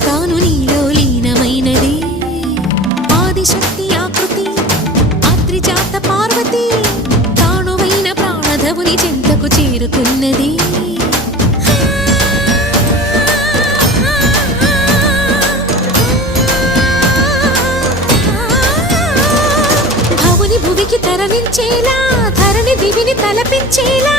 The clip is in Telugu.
తాను నీలో లీనమైనది ఆదిశక్తి ఆకృతి ఆత్రిజాత పార్వతి తానువైన ప్రాణధవుని చెంతకు చేరుకున్నది భువికి తరలించేలా ధరణి దివిని తలపించేలా